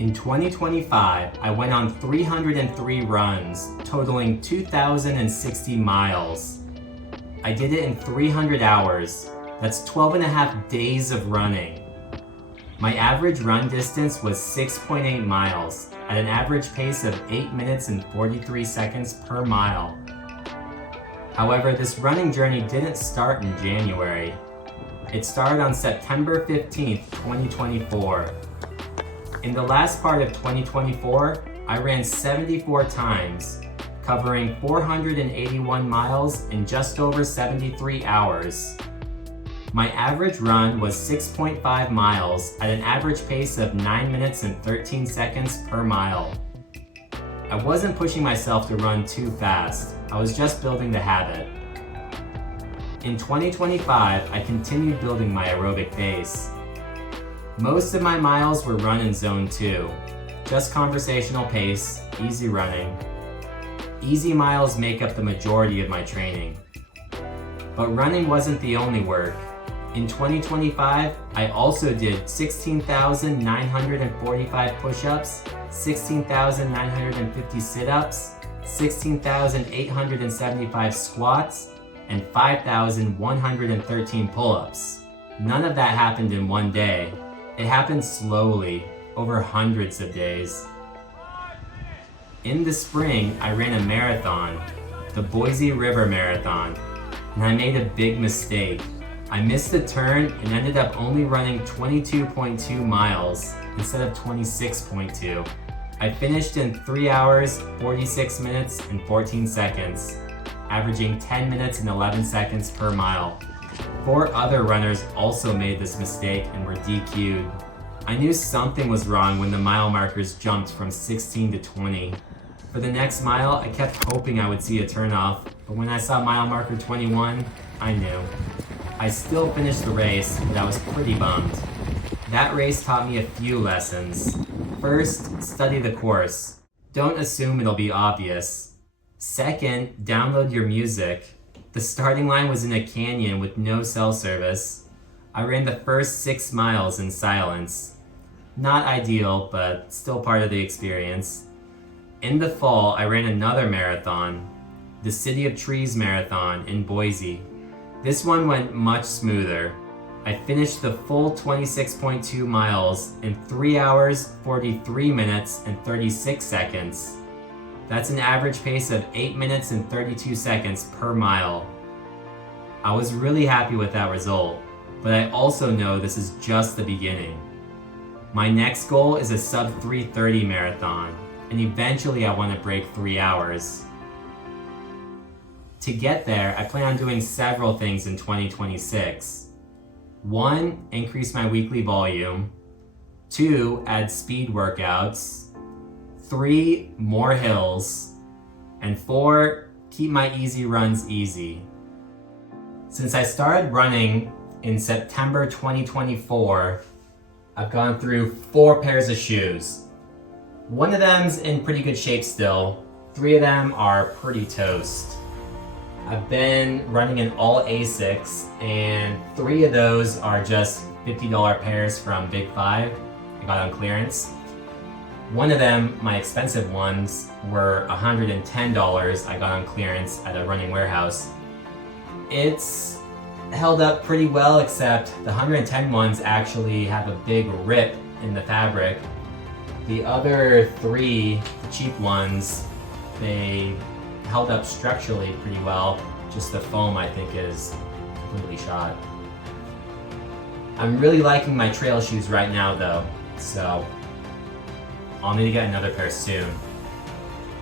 In 2025, I went on 303 runs, totaling 2,060 miles. I did it in 300 hours. That's 12 and a half days of running. My average run distance was 6.8 miles at an average pace of 8 minutes and 43 seconds per mile. However, this running journey didn't start in January. It started on September 15th, 2024. In the last part of 2024, I ran 74 times, covering 481 miles in just over 73 hours. My average run was 6.5 miles at an average pace of 9 minutes and 13 seconds per mile. I wasn't pushing myself to run too fast, I was just building the habit. In 2025, I continued building my aerobic base. Most of my miles were run in Zone 2, just conversational pace, easy running. Easy miles make up the majority of my training. But running wasn't the only work. In 2025, I also did 16,945 push-ups, 16,950 sit-ups, 16,875 squats, and 5,113 pull-ups. None of that happened in one day. It happened slowly, over hundreds of days. In the spring, I ran a marathon, the Boise River Marathon, and I made a big mistake. I missed a turn and ended up only running 22.2 miles instead of 26.2. I finished in 3 hours, 46 minutes, and 14 seconds, averaging 10 minutes and 11 seconds per mile. 4 other runners also made this mistake and were DQ'd. I knew something was wrong when the mile markers jumped from 16 to 20. For the next mile, I kept hoping I would see a turnoff, but when I saw mile marker 21, I knew. I still finished the race, but I was pretty bummed. That race taught me a few lessons. First, study the course. Don't assume it'll be obvious. Second, download your music. The starting line was in a canyon with no cell service. I ran the first 6 miles in silence. Not ideal, but still part of the experience. In the fall, I ran another marathon, the City of Trees Marathon in Boise. This one went much smoother. I finished the full 26.2 miles in 3 hours, 43 minutes, and 36 seconds. That's an average pace of 8 minutes and 32 seconds per mile. I was really happy with that result, but I also know this is just the beginning. My next goal is a sub 3:30 marathon, and eventually I want to break 3 hours. To get there, I plan on doing several things in 2026. 1, increase my weekly volume. 2, add speed workouts. 3, more hills. And 4, keep my easy runs easy. Since I started running in September 2024, I've gone through 4 pairs of shoes. One of them's in pretty good shape still. 3 of them are pretty toast. I've been running in all Asics, and 3 of those are just $50 pairs from Big 5. I got on clearance. One of them, my expensive ones, were $110. I got on clearance at a running warehouse. It's held up pretty well, except the 110 ones actually have a big rip in the fabric. The other 3, the cheap ones, they held up structurally pretty well. Just the foam, I think, is completely shot. I'm really liking my trail shoes right now though, so I'll need to get another pair soon.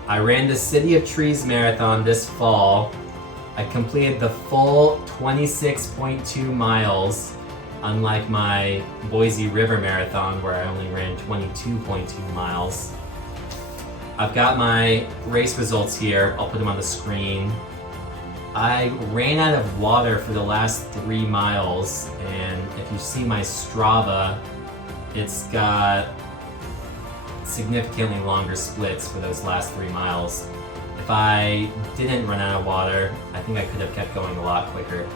I ran the City of Trees Marathon this fall. I completed the full 26.2 miles, unlike my Boise River Marathon where I only ran 22.2 miles. I've got my race results here. I'll put them on the screen. I ran out of water for the last 3 miles, and if you see my Strava, it's got significantly longer splits for those last 3 miles. If I didn't run out of water, I think I could have kept going a lot quicker.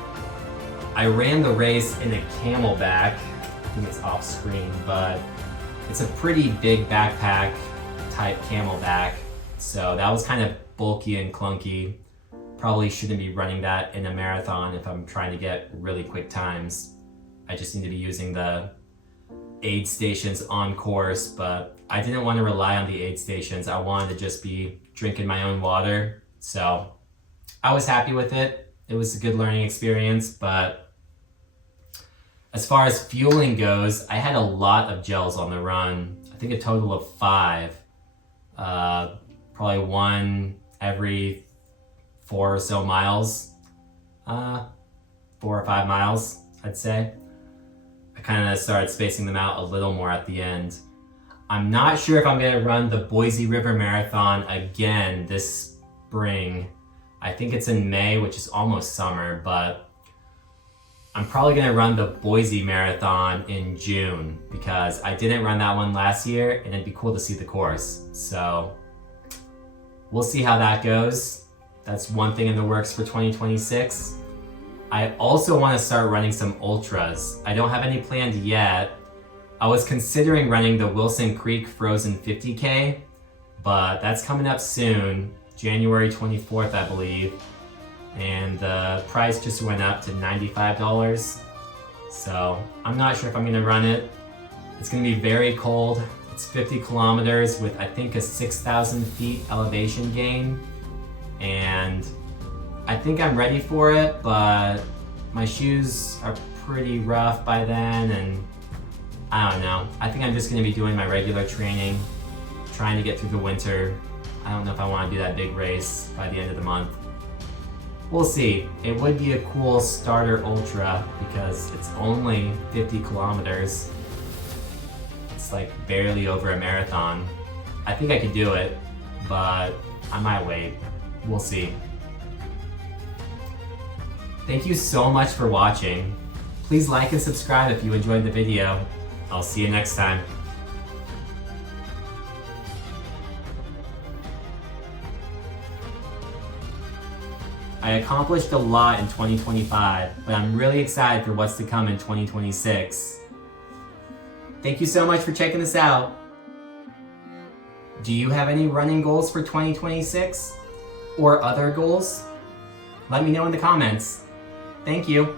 I ran the race in a Camelback. I think it's off screen, but It's a pretty big backpack type Camelback, so that was kind of bulky and clunky. Probably shouldn't be running that in a marathon if I'm trying to get really quick times. I just need to be using the aid stations on course, but I didn't want to rely on the aid stations. I wanted to just be drinking my own water. So I was happy with it. It was a good learning experience, but as far as fueling goes, I had a lot of gels on the run. I think a total of 5. Probably one every 4 or so miles. 4 or 5 miles, I'd say. I kind of started spacing them out a little more at the end. I'm not sure if I'm going to run the Boise River Marathon again this spring. I think it's in May, which is almost summer, but I'm probably going to run the Boise Marathon in June because I didn't run that one last year and it'd be cool to see the course. So we'll see how that goes. That's one thing in the works for 2026. I also want to start running some ultras. I don't have any planned yet. I was considering running the Wilson Creek Frozen 50K, but that's coming up soon, January 24th, I believe. And the price just went up to $95. So I'm not sure if I'm gonna run it. It's gonna be very cold. It's 50 kilometers with I think a 6,000 feet elevation gain. And I think I'm ready for it, but my shoes are pretty rough by then, and I don't know. I think I'm just gonna be doing my regular training, trying to get through the winter. I don't know if I wanna do that big race by the end of the month. We'll see. It would be a cool starter ultra because it's only 50 kilometers. It's like barely over a marathon. I think I could do it, but I might wait. We'll see. Thank you so much for watching. Please like and subscribe if you enjoyed the video. I'll see you next time. I accomplished a lot in 2025, but I'm really excited for what's to come in 2026. Thank you so much for checking this out. Do you have any running goals for 2026? Or other goals? Let me know in the comments. Thank you.